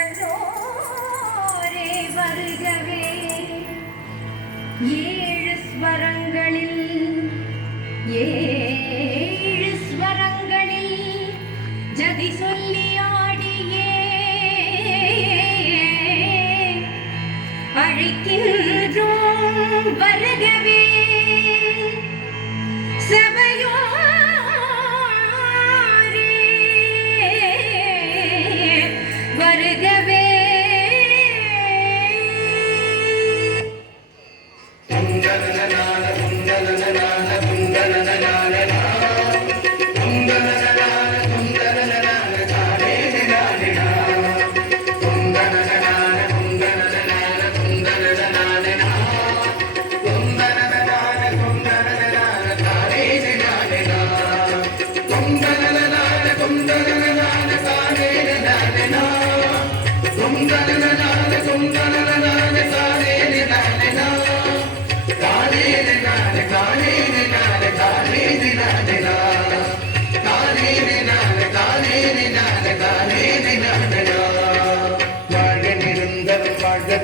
வளர்ந்தோரே வருகவே. ஏழு ஸ்வரங்களில் ஜதி சொல்லி ஆடியே அழைக்கின்றோம் வருகவே. சபையோரே வருகவே.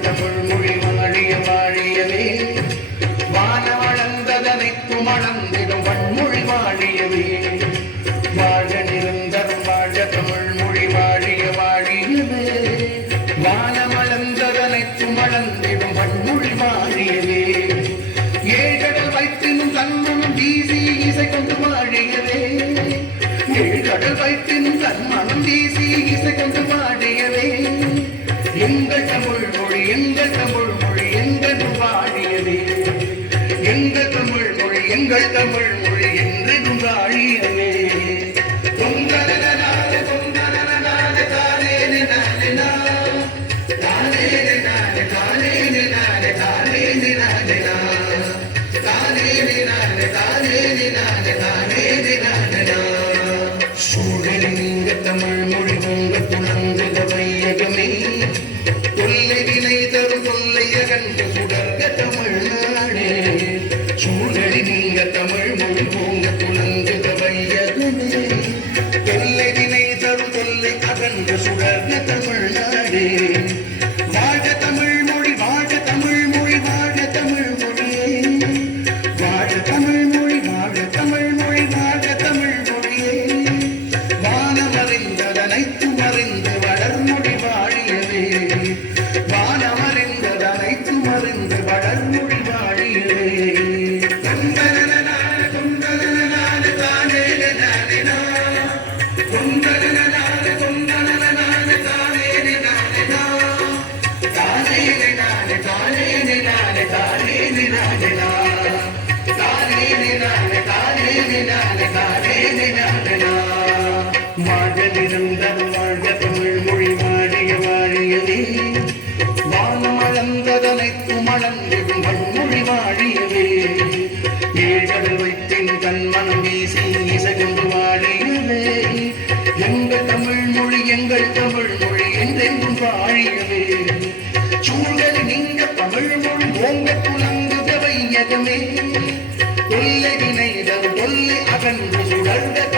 தமிழ் மொழி வாழிய வாழியவே. வான வளர்ந்ததனைக்கும் அளந்திடும் வன்மொழி வாழியவே. வாழ நிரந்தரம் வாழ தமிழ் மொழி வாழிய வாழியவே. வான வளர்ந்ததனைக்கும் அளந்திடும் வன்மொழி வாழியவே. ஏழ்கடல் வைத்தினும் தன்மனம் வீசி இசை கொண்டு வாழியவே. ஏழ்கடல் வைத்தினும் தன்மனம் வீசி இசை கொண்டு வாழியவே. எங்கள் தமிழ் மொழி எங்கள் தமிழ் மொழி என்றும் வாழியவே. எங்கள் தமிழ் மொழி எங்கள் தமிழ் மொழி என்றும் வாழியவே. சூழல் நீங்க தமிழ் மொழி உங்க துணங்குத வையகமே. தொல்லை வினை தரும் தொல்லைய கண்டு சுடர்க தமிழ்நாடே. சூழல் நீங்க தமிழ் மொழி உங்க துணங்குத வையகமே. தொல்லை வினை தரும் தொல்லை அகன்று சுடர்க தமிழ்நாடே. வாழ தமிழ் மொழி வாழ தமிழ் மொழி வாழ தமிழ் மொழியே. வாழ தமிழ் மொழி வாழ தமிழ் மொழி வாழ தமிழ் மொழியே. வானமறிந்ததனைத்து மறிந்து வளர்மொழி வாழியவே. வானமறிந்ததனைத்து மறிந்து வளர்மொழி வாழியவே. வாழ்ந்திருந்தரும் வாழ்க தமிழ் மொழி வாழிய வாழியவே. வானம் அளந்ததனைக்கும் அளந்திடும் வன்மொழி வாழியவே. ஏழ்கடல் வைத்தின் கண்மனம் வீசி இசைந்து வாழியவே. எங்கள் தமிழ் மொழி எங்கள் தமிழ் மொழி என்றென்றும் வாழியவே. சூழல் நீங்க தமிழ் மொழி ஓங்க துலங்குத வையகமே. தொல்லை வினை தரும் தொல்லை அகன்று சுடர்க